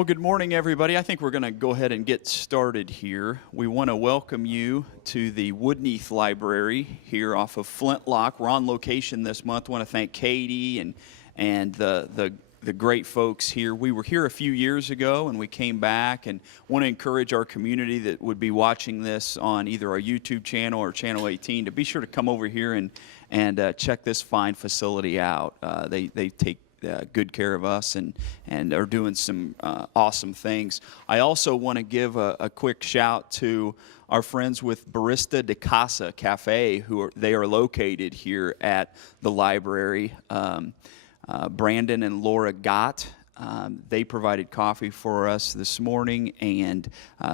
Well, good morning, everybody. I think we're going to go ahead and get started here. We want to welcome you to the Woodneath Library here off of Flintlock. We're on location this month. I want to thank Katie and the great folks here. We were here a few years ago, and we came back, and want to encourage our community that would be watching this on either our YouTube channel or Channel 18 to be sure to come over here and check this fine facility out. They take good care of us and are doing some awesome things. I also want to give a quick shout to our friends with Barista de Casa Cafe, they are located here at the library. Brandon and Laura Gott. They provided coffee for us this morning, and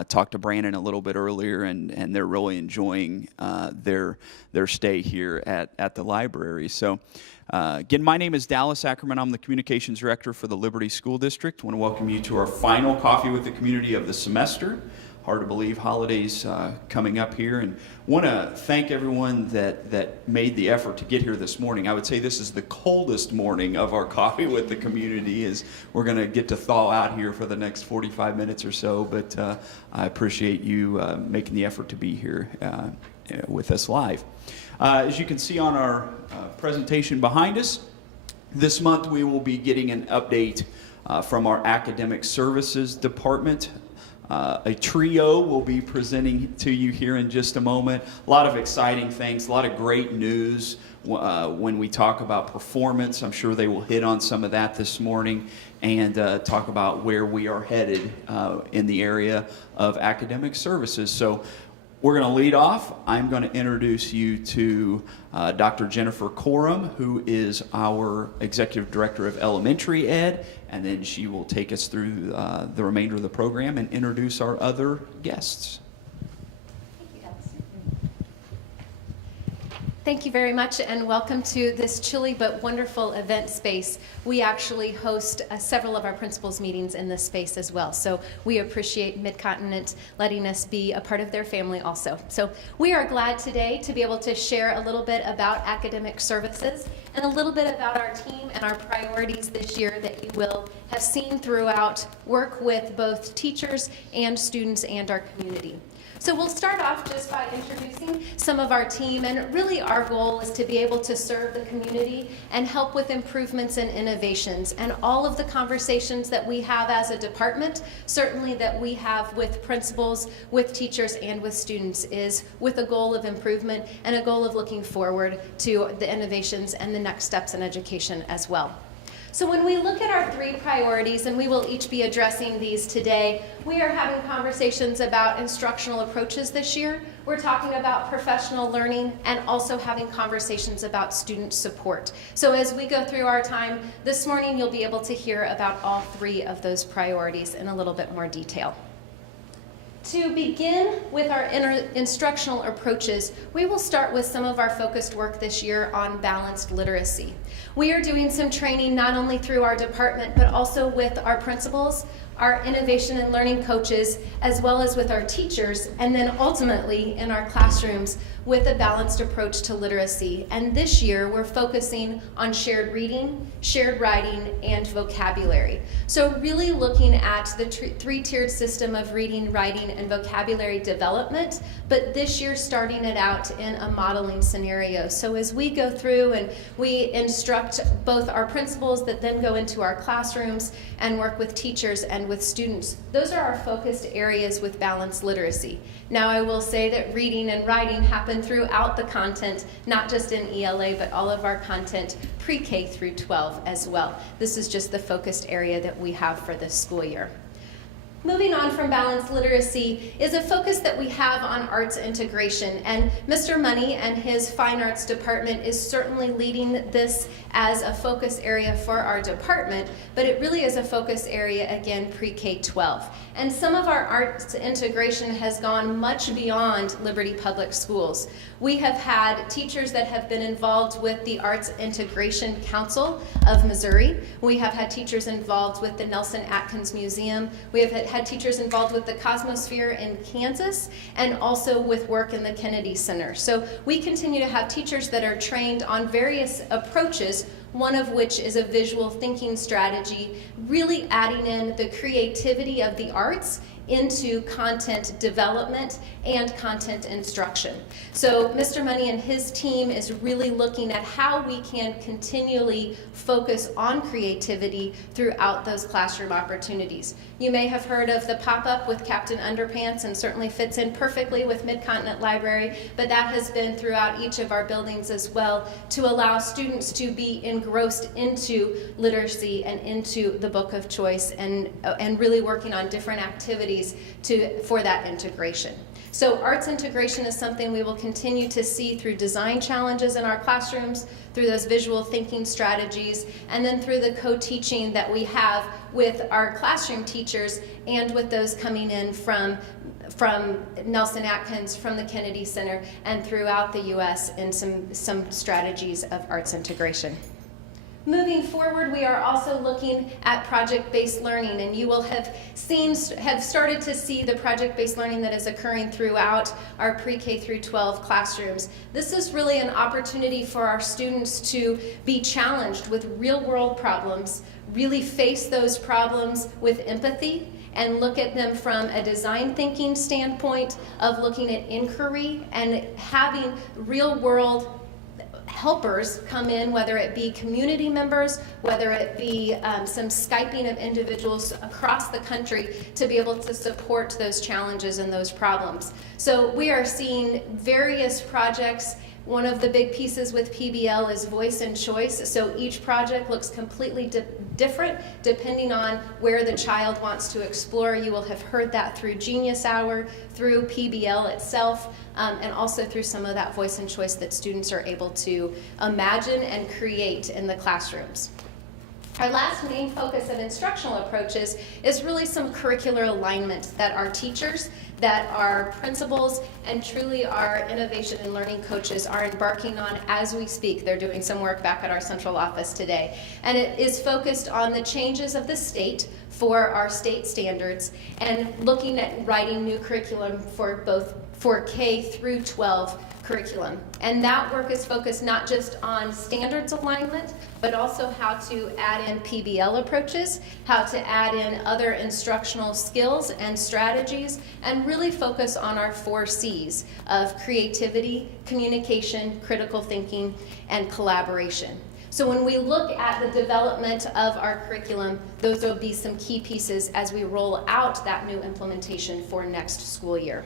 talked to Brandon a little bit earlier, and they're really enjoying their stay here at the library. So again, my name is Dallas Ackerman. I'm the Communications Director for the Liberty School District. I want to welcome you to our final Coffee with the Community of the semester. Hard to believe holidays coming up here, and want to thank everyone that made the effort to get here this morning. I would say this is the coldest morning of our Coffee with the Community, as we're going to get to thaw out here for the next 45 minutes or so, but I appreciate you making the effort to be here with us live. As you can see on our presentation behind us, this month we will be getting an update from our Academic Services Department. A trio will be presenting to you here in just a moment. A lot of exciting things, a lot of great news when we talk about performance. I'm sure they will hit on some of that this morning, and talk about where we are headed in the area of academic services. So we're going to lead off. I'm going to introduce you to Dr. Jennifer Corum, who is our Executive Director of Elementary Ed, and then she will take us through the remainder of the program and introduce our other guests. Thank you very much, and welcome to this chilly but wonderful event space. We actually host several of our principals' meetings in this space as well, so we appreciate Mid-Continent letting us be a part of their family also. So we are glad today to be able to share a little bit about academic services and a little bit about our team and our priorities this year that you will have seen throughout work with both teachers and students and our community. So we'll start off just by introducing some of our team, and really our goal is to be able to serve the community and help with improvements and innovations, and all of the conversations that we have as a department, certainly that we have with principals, with teachers, and with students, is with a goal of improvement and a goal of looking forward to the innovations and the next steps in education as well. So when we look at our three priorities, and we will each be addressing these today, we are having conversations about instructional approaches this year. We're talking about professional learning and also having conversations about student support. So as we go through our time this morning, you'll be able to hear about all three of those priorities in a little bit more detail. To begin with our instructional approaches, we will start with some of our focused work this year on balanced literacy. We are doing some training not only through our department, but also with our principals, our innovation and learning coaches, as well as with our teachers, and then ultimately in our classrooms with a balanced approach to literacy. And this year we're focusing on shared reading, shared writing, and vocabulary. So really looking at the three-tiered system of reading, writing, and vocabulary development, but this year starting it out in a modeling scenario. So as we go through and we instruct both our principals that then go into our classrooms and work with teachers and with students, those are our focused areas with balanced literacy. Now I will say that reading and writing happen throughout the content, not just in ELA, but all of our content pre-K through 12 as well. This is just the focused area that we have for this school year. Moving on from balanced literacy is a focus that we have on arts integration, and Mr. Money and his fine arts department is certainly leading this as a focus area for our department, but it really is a focus area again pre-K-12. And some of our arts integration has gone much beyond Liberty Public Schools. We have had teachers that have been involved with the Arts Integration Council of Missouri. We have had teachers involved with the Nelson Atkins Museum. We have had teachers involved with the Cosmosphere in Kansas, and also with work in the Kennedy Center. So we continue to have teachers that are trained on various approaches one of which is a visual thinking strategy, really adding in the creativity of the arts into content development and content instruction. So Mr. Money and his team is really looking at how we can continually focus on creativity throughout those classroom opportunities. You may have heard of the pop-up with Captain Underpants, and certainly fits in perfectly with Mid-Continent Library, but that has been throughout each of our buildings as well, to allow students to be engrossed into literacy and into the book of choice, and really working on different activities for that integration. So arts integration is something we will continue to see through design challenges in our classrooms, through those visual thinking strategies, and then through the co-teaching that we have with our classroom teachers and with those coming in from Nelson Atkins, from the Kennedy Center, and throughout the U.S. in some strategies of arts integration. Moving forward, we are also looking at project-based learning, and you will have started to see the project-based learning that is occurring throughout our pre-K through 12 classrooms. This is really an opportunity for our students to be challenged with real-world problems, really face those problems with empathy, and look at them from a design thinking standpoint of looking at inquiry and having real-world helpers come in, whether it be community members, whether it be some Skyping of individuals across the country to be able to support those challenges and those problems. So we are seeing various projects. One of the big pieces with PBL is voice and choice. So each project looks completely different depending on where the child wants to explore. You will have heard that through Genius Hour, through PBL itself, and also through some of that voice and choice that students are able to imagine and create in the classrooms. Our last main focus of instructional approaches is really some curricular alignment that our teachers, that our principals, and truly our innovation and learning coaches are embarking on as we speak. They're doing some work back at our central office today. And it is focused on the changes of the state for our state standards and looking at writing new curriculum for K through 12 curriculum. And that work is focused not just on standards alignment, but also how to add in PBL approaches, how to add in other instructional skills and strategies, and really focus on our 4 C's of creativity, communication, critical thinking, and collaboration. So when we look at the development of our curriculum, those will be some key pieces as we roll out that new implementation for next school year.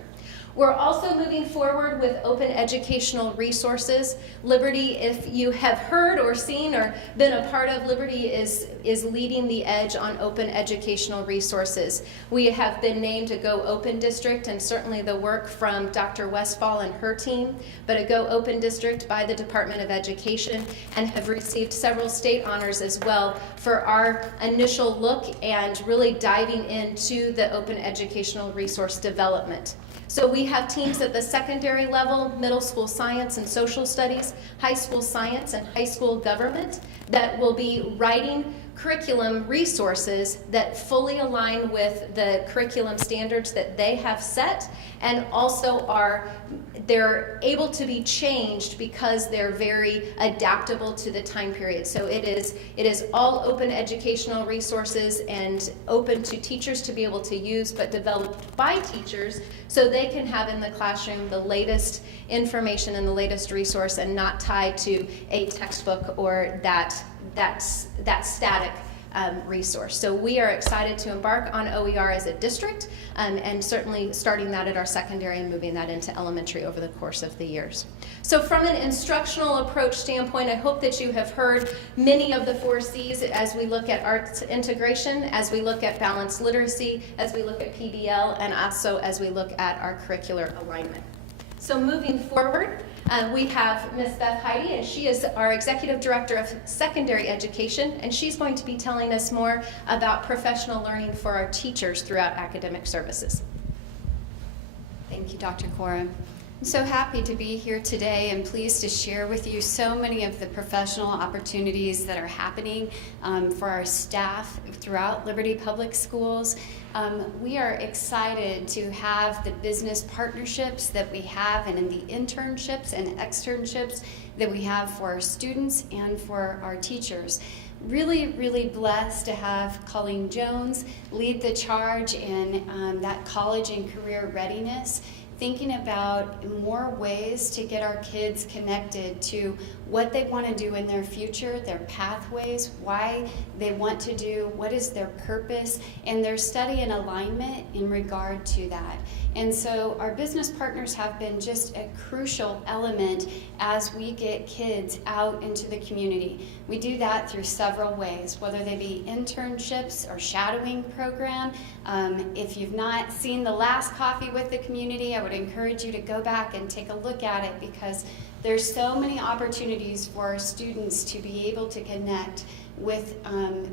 We're also moving forward with open educational resources. Liberty, if you have heard or seen or been a part of, Liberty is leading the edge on open educational resources. We have been named a Go Open District, and certainly the work from Dr. Westfall and her team, but a Go Open District by the Department of Education, and have received several state honors as well for our initial look and really diving into the open educational resource development. So we have teams at the secondary level, middle school science and social studies, high school science and high school government, that will be writing curriculum resources that fully align with the curriculum standards that they have set, and also they're able to be changed because they're very adaptable to the time period. So it is all open educational resources and open to teachers to be able to use, but developed by teachers so they can have in the classroom the latest information and the latest resource, and not tied to a textbook or that static resource. So we are excited to embark on OER as a district, and certainly starting that at our secondary and moving that into elementary over the course of the years. So from an instructional approach standpoint, I hope that you have heard many of the 4 C's as we look at arts integration, as we look at balanced literacy, as we look at PBL, and also as we look at our curricular alignment. So moving forward, we have Ms. Beth Heidi, and she is our Executive Director of Secondary Education, and she's going to be telling us more about professional learning for our teachers throughout academic services. Thank you, Dr. Cora. I'm so happy to be here today and pleased to share with you so many of the professional opportunities that are happening for our staff throughout Liberty Public Schools. We are excited to have the business partnerships that we have and in the internships and externships that we have for our students and for our teachers. Really blessed to have Colleen Jones lead the charge in that college and career readiness, thinking about more ways to get our kids connected to what they want to do in their future, their pathways, why they want to do, what is their purpose, and their study and alignment in regard to that. And so our business partners have been just a crucial element as we get kids out into the community. We do that through several ways, whether they be internships or shadowing program. If you've not seen The Last Coffee with the Community, I would encourage you to go back and take a look at it, because there's so many opportunities for our students to be able to connect with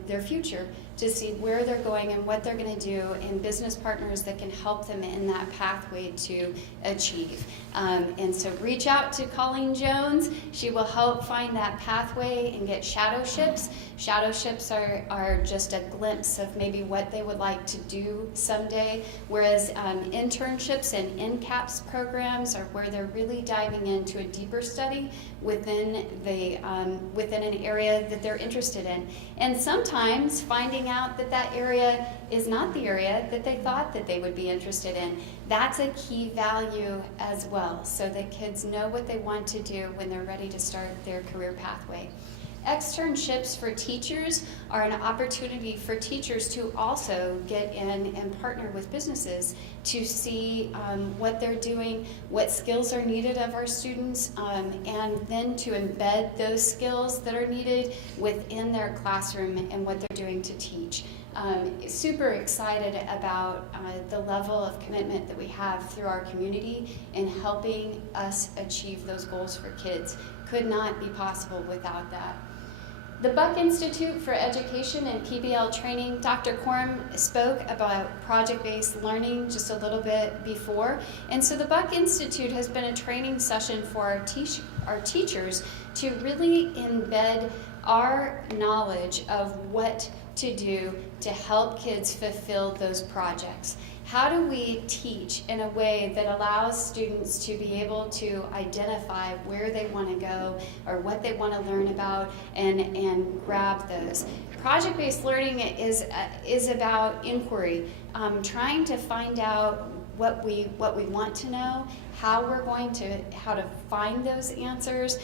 their future, to see where they're going and what they're going to do, and business partners that can help them in that pathway to achieve. And so reach out to Colleen Jones. She will help find that pathway and get shadowships. Shadowships are just a glimpse of maybe what they would like to do someday, whereas internships and NCAPS programs are where they're really diving into a deeper study within an area that they're interested in. And sometimes finding out that that area is not the area that they thought that they would be interested in. That's a key value as well, so that kids know what they want to do when they're ready to start their career pathway. Externships for teachers are an opportunity for teachers to also get in and partner with businesses to see what they're doing, what skills are needed of our students, and then to embed those skills that are needed within their classroom and what they're doing to teach. Super excited about the level of commitment that we have through our community in helping us achieve those goals for kids. Could not be possible without that. The Buck Institute for Education and PBL Training, Dr. Coram spoke about project-based learning just a little bit before. And so the Buck Institute has been a training session for our teachers to really embed our knowledge of what to do to help kids fulfill those projects. How do we teach in a way that allows students to be able to identify where they want to go or what they want to learn about and grab those? Project-based learning is about inquiry, trying to find out what we want to know, how to find those answers,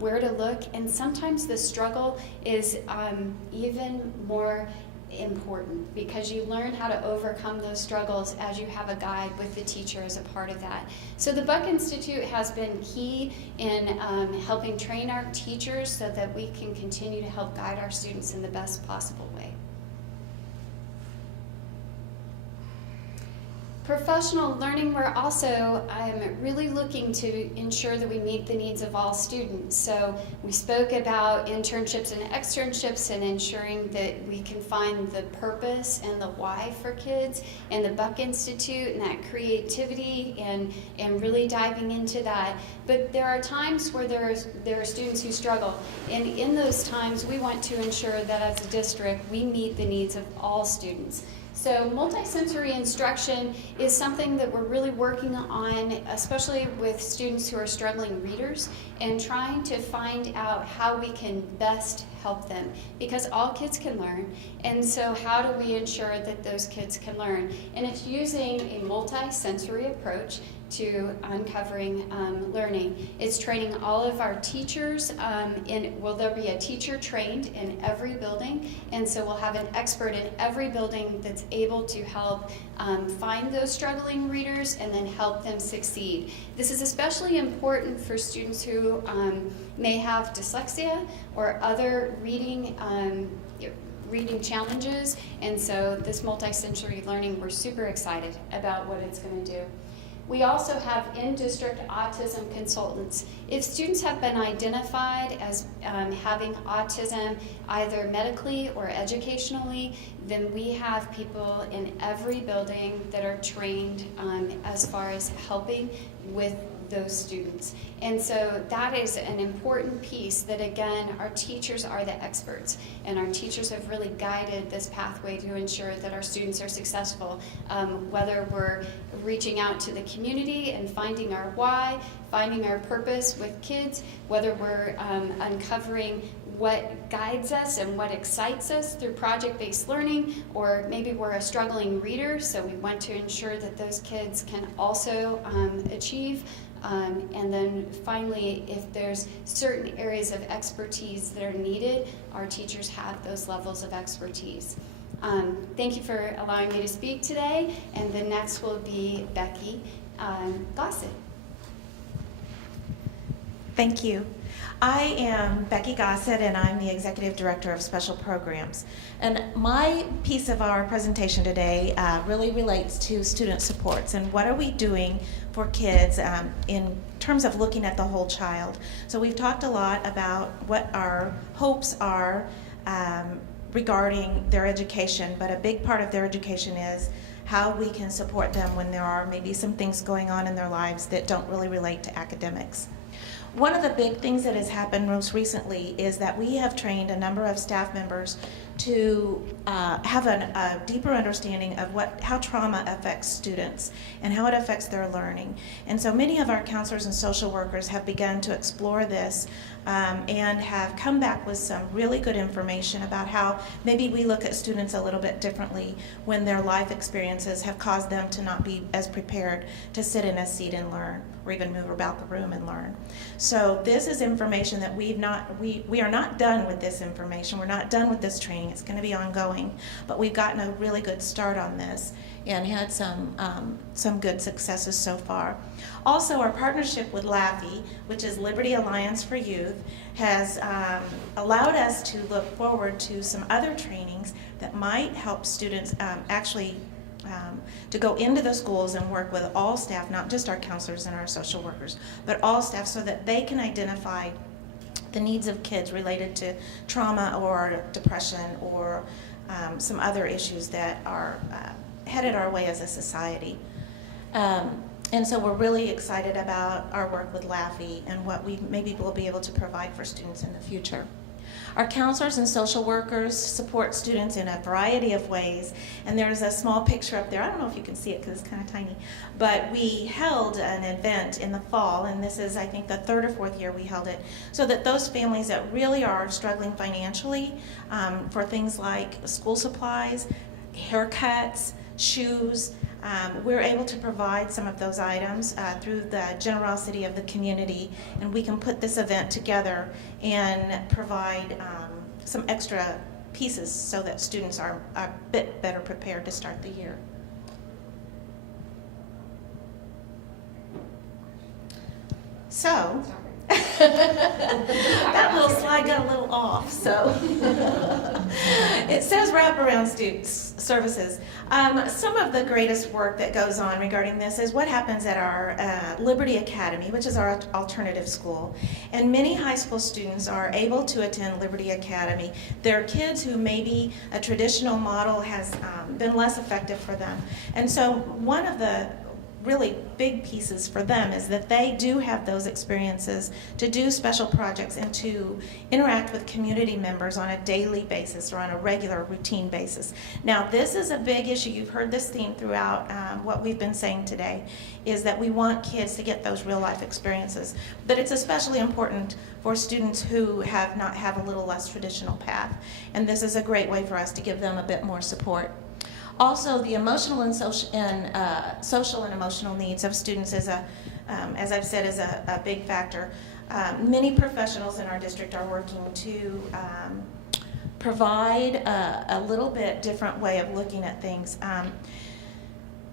where to look, and sometimes the struggle is even more important, because you learn how to overcome those struggles as you have a guide with the teacher as a part of that. So the Buck Institute has been key in helping train our teachers so that we can continue to help guide our students in the best possible way. Professional learning, we're also really looking to ensure that we meet the needs of all students. So we spoke about internships and externships and ensuring that we can find the purpose and the why for kids, and the Buck Institute and that creativity and really diving into that. But there are times where there are students who struggle, and in those times we want to ensure that as a district we meet the needs of all students. So multisensory instruction is something that we're really working on, especially with students who are struggling readers, and trying to find out how we can best help them, because all kids can learn, and so how do we ensure that those kids can learn? And it's using a multisensory approach to uncovering learning. It's training all of our teachers there'll be a teacher trained in every building, and so we'll have an expert in every building that's able to help find those struggling readers and then help them succeed. This is especially important for students who may have dyslexia or other reading challenges, and so this multisensory learning, we're super excited about what it's going to do. We also have in-district autism consultants. If students have been identified as having autism either medically or educationally, then we have people in every building that are trained as far as helping with those students. And so that is an important piece that, again, our teachers are the experts, and our teachers have really guided this pathway to ensure that our students are successful, whether we're reaching out to the community and finding our why, finding our purpose with kids, whether we're uncovering what guides us and what excites us through project-based learning, or maybe we're a struggling reader, so we want to ensure that those kids can also achieve. And then finally, if there's certain areas of expertise that are needed, our teachers have those levels of expertise. Thank you for allowing me to speak today, and the next will be Becky Gossett. Thank you. I am Becky Gossett, and I'm the Executive Director of Special Programs. And my piece of our presentation today really relates to student supports and what are we doing for kids in terms of looking at the whole child. So we've talked a lot about what our hopes are regarding their education, but a big part of their education is how we can support them when there are maybe some things going on in their lives that don't really relate to academics. One of the big things that has happened most recently is that we have trained a number of staff members to have a deeper understanding of how trauma affects students and how it affects their learning. And so many of our counselors and social workers have begun to explore this and have come back with some really good information about how maybe we look at students a little bit differently when their life experiences have caused them to not be as prepared to sit in a seat and learn, or even move about the room and learn. So this is information that we are not done with this information. We're not done with this training. It's going to be ongoing, but we've gotten a really good start on this and had some good successes so far. Also, our partnership with LAFI, which is Liberty Alliance for Youth, has allowed us to look forward to some other trainings that might help students to go into the schools and work with all staff, not just our counselors and our social workers, but all staff, so that they can identify the needs of kids related to trauma or depression or some other issues that are headed our way as a society. And so we're really excited about our work with LAFI and what we maybe will be able to provide for students in the future. Our counselors and social workers support students in a variety of ways, and there's a small picture up there. I don't know if you can see it because it's kind of tiny, but we held an event in the fall, and this is, I think, the third or fourth year we held it, so that those families that really are struggling financially for things like school supplies, haircuts, shoes, we're able to provide some of those items through the generosity of the community, and we can put this event together and provide some extra pieces so that students are a bit better prepared to start the year. So, that little slide got a little off, so. It says wraparound students services. Some of the greatest work that goes on regarding this is what happens at our Liberty Academy, which is our alternative school. And many high school students are able to attend Liberty Academy. They're kids who maybe a traditional model has been less effective for them. And so one of the really big pieces for them is that they do have those experiences to do special projects and to interact with community members on a daily basis or on a regular routine basis. Now, this is a big issue. You've heard this theme throughout what we've been saying today, is that we want kids to get those real life experiences. But it's especially important for students who have a little less traditional path. And this is a great way for us to give them a bit more support. Also, the emotional and social and emotional needs of students is as I've said, is a big factor. Many professionals in our district are working to provide a little bit different way of looking at things.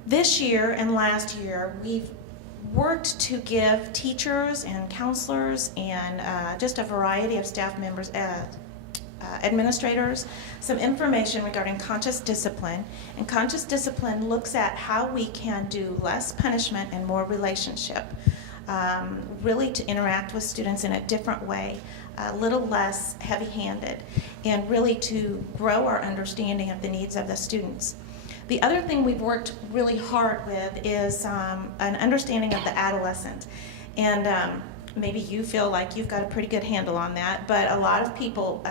This year and last year, we've worked to give teachers and counselors and just a variety of staff members, administrators, some information regarding conscious discipline. And conscious discipline looks at how we can do less punishment and more relationship, really to interact with students in a different way, a little less heavy-handed, and really to grow our understanding of the needs of the students. The other thing we've worked really hard with is an understanding of the adolescent. And maybe you feel like you've got a pretty good handle on that, but a lot of people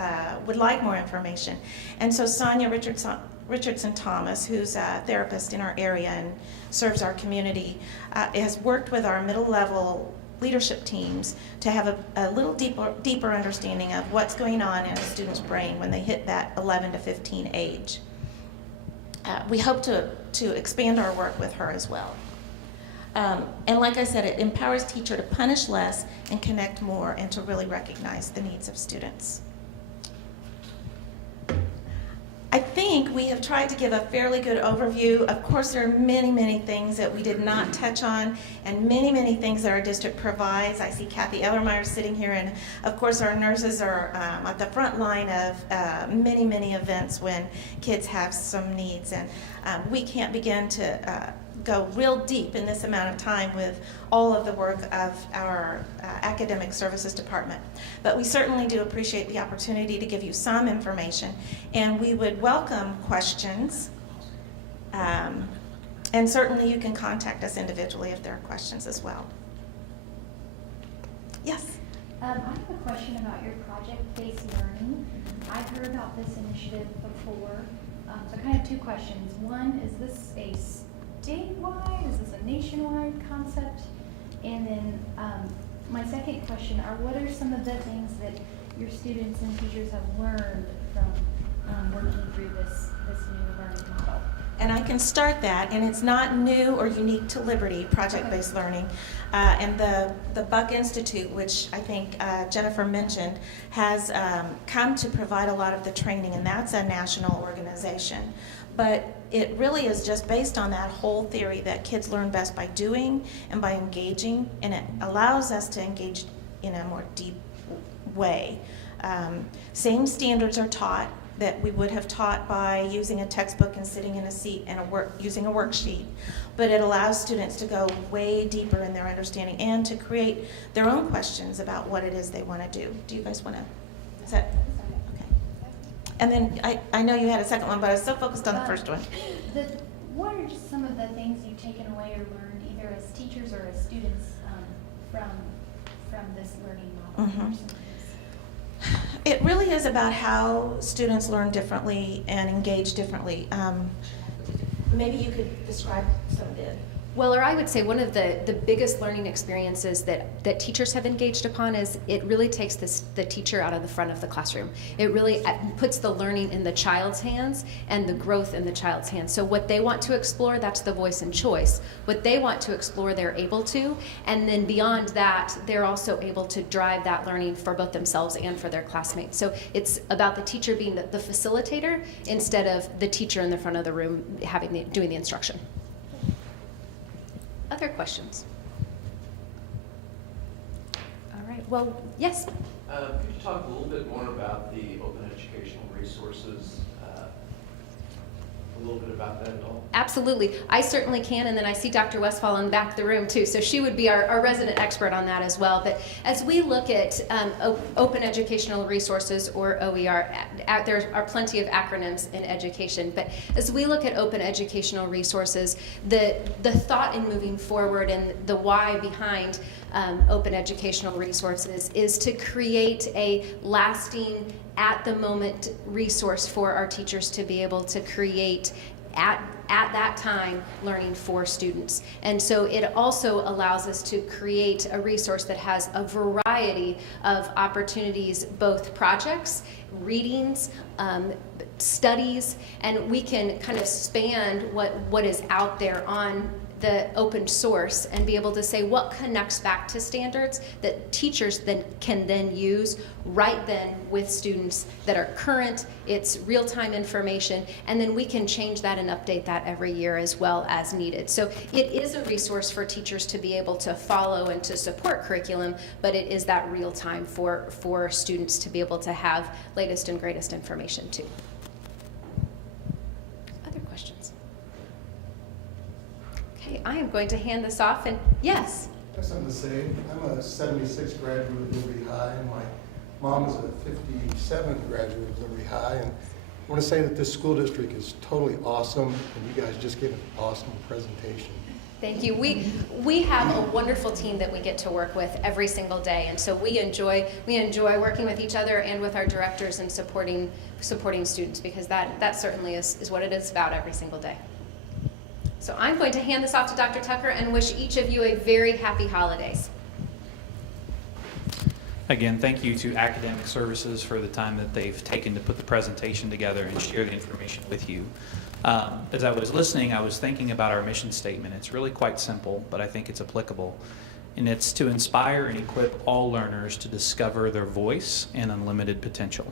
would like more information. And so Sonia Richardson Thomas, who's a therapist in our area and serves our community, has worked with our middle level leadership teams to have a little deeper understanding of what's going on in a student's brain when they hit that 11 to 15 age. We hope to expand our work with her as well. And like I said, it empowers teacher to punish less and connect more and to really recognize the needs of students. I think we have tried to give a fairly good overview. Of course, there are many, many things that we did not touch on and many, many things that our district provides. I see Kathy Ellermeyer sitting here, and of course our nurses are at the front line of many, many events when kids have some needs. And we can't begin to go real deep in this amount of time with all of the work of our academic services department. But we certainly do appreciate the opportunity to give you some information, and we would welcome questions. And certainly you can contact us individually if there are questions as well. Yes? I have a question about your project-based learning. I've heard about this initiative before, so I kind of have two questions. One, is this a statewide? Is this a nationwide concept? And then my second question are, what are some of the things that your students and teachers have learned from working through this new learning model? And I can start that, and it's not new or unique to Liberty, project-based learning. And the Buck Institute, which I think Jennifer mentioned, has come to provide a lot of the training, and that's a national organization. But it really is just based on that whole theory that kids learn best by doing and by engaging, and it allows us to engage in a more deep way. Same standards are taught that we would have taught by using a textbook and sitting in a seat and using a worksheet, but it allows students to go way deeper in their understanding and to create their own questions about what it is they want to do. Do you guys want to? Is that okay? And then I know you had a second one, but I was so focused on the first one. What are just some of the things you've taken away or learned, either as teachers or as students, from this learning model? Mm-hmm. It really is about how students learn differently and engage differently. Maybe you could describe some of it. Well, or I would say one of the biggest learning experiences that teachers have engaged upon is it really takes the teacher out of the front of the classroom. It really puts the learning in the child's hands and the growth in the child's hands. So what they want to explore, that's the voice and choice. What they want to explore, they're able to. And then beyond that, they're also able to drive that learning for both themselves and for their classmates. So it's about the teacher being the facilitator instead of the teacher in the front of the room doing the instruction. Other questions? All right, well, yes? Could you talk a little bit more about the open educational resources? A little bit about that at all? Absolutely. I certainly can, and then I see Dr. Westphal in the back of the room too, so she would be our resident expert on that as well. But as we look at open educational resources, or OER, there are plenty of acronyms in education, but as we look at open educational resources, the thought in moving forward and the why behind open educational resources is to create a lasting, at the moment resource for our teachers to be able to create at that time learning for students. And so it also allows us to create a resource that has a variety of opportunities, both projects, readings, studies, and we can kind of span what is out there on the open source and be able to say what connects back to standards that teachers can use right then with students that are current. It's real-time information, and then we can change that and update that every year as well as needed. So it is a resource for teachers to be able to follow and to support curriculum, but it is that real time for students to be able to have latest and greatest information too. Other questions? Okay, I am going to hand this off, and yes? I have something to say. I'm a 76 graduate of Liberty High, and my mom is a 57 graduate of Liberty High. And I want to say that this school district is totally awesome, and you guys just gave an awesome presentation. Thank you. We have a wonderful team that we get to work with every single day, and so we enjoy working with each other and with our directors and supporting students, because that certainly is what it is about every single day. So I'm going to hand this off to Dr. Tucker and wish each of you a very happy holidays. Again, thank you to Academic Services for the time that they've taken to put the presentation together and share the information with you. As I was listening, I was thinking about our mission statement. It's really quite simple, but I think it's applicable. And it's to inspire and equip all learners to discover their voice and unlimited potential.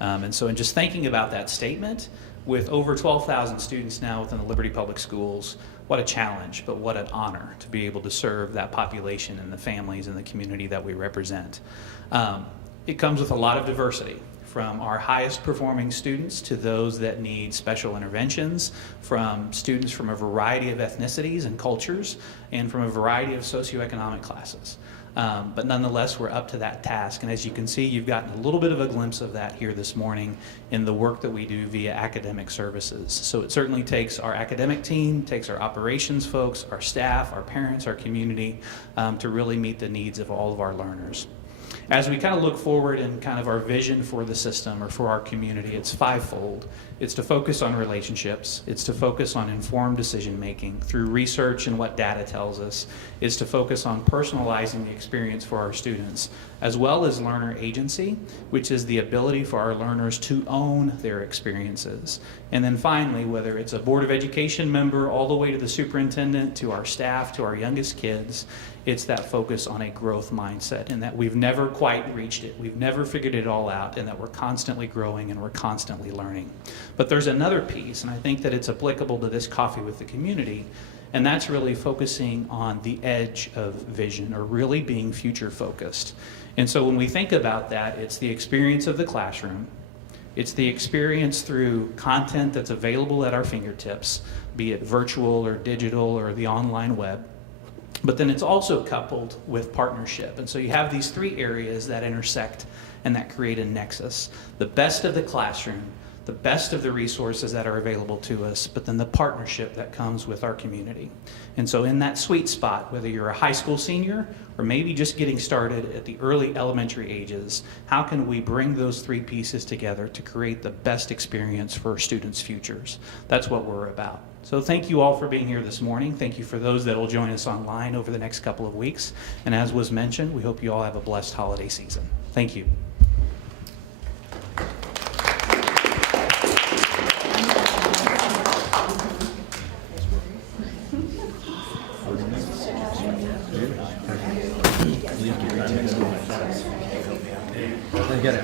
And so in just thinking about that statement, with over 12,000 students now within the Liberty Public Schools, what a challenge, but what an honor to be able to serve that population and the families and the community that we represent. It comes with a lot of diversity, from our highest performing students to those that need special interventions, from students from a variety of ethnicities and cultures, and from a variety of socioeconomic classes. But nonetheless, we're up to that task. And as you can see, you've gotten a little bit of a glimpse of that here this morning in the work that we do via Academic Services. So it certainly takes our academic team, takes our operations folks, our staff, our parents, our community, to really meet the needs of all of our learners. As we kind of look forward in kind of our vision for the system or for our community, it's fivefold. It's to focus on relationships. It's to focus on informed decision making through research and what data tells us. It's to focus on personalizing the experience for our students, as well as learner agency, which is the ability for our learners to own their experiences. And then finally, whether it's a Board of Education member all the way to the superintendent, to our staff, to our youngest kids, it's that focus on a growth mindset, and that we've never quite reached it. We've never figured it all out, and that we're constantly growing and we're constantly learning. But there's another piece, and I think that it's applicable to this Coffee with the Community, and that's really focusing on the edge of vision, or really being future focused. And so when we think about that, it's the experience of the classroom. It's the experience through content that's available at our fingertips, be it virtual or digital or the online web. But then it's also coupled with partnership. And so you have these three areas that intersect and that create a nexus. The best of the classroom, the best of the resources that are available to us, but then the partnership that comes with our community. And so in that sweet spot, whether you're a high school senior or maybe just getting started at the early elementary ages, how can we bring those three pieces together to create the best experience for our students' futures? That's what we're about. So thank you all for being here this morning. Thank you for those that will join us online over the next couple of weeks. And as was mentioned, we hope you all have a blessed holiday season. Thank you. Get it.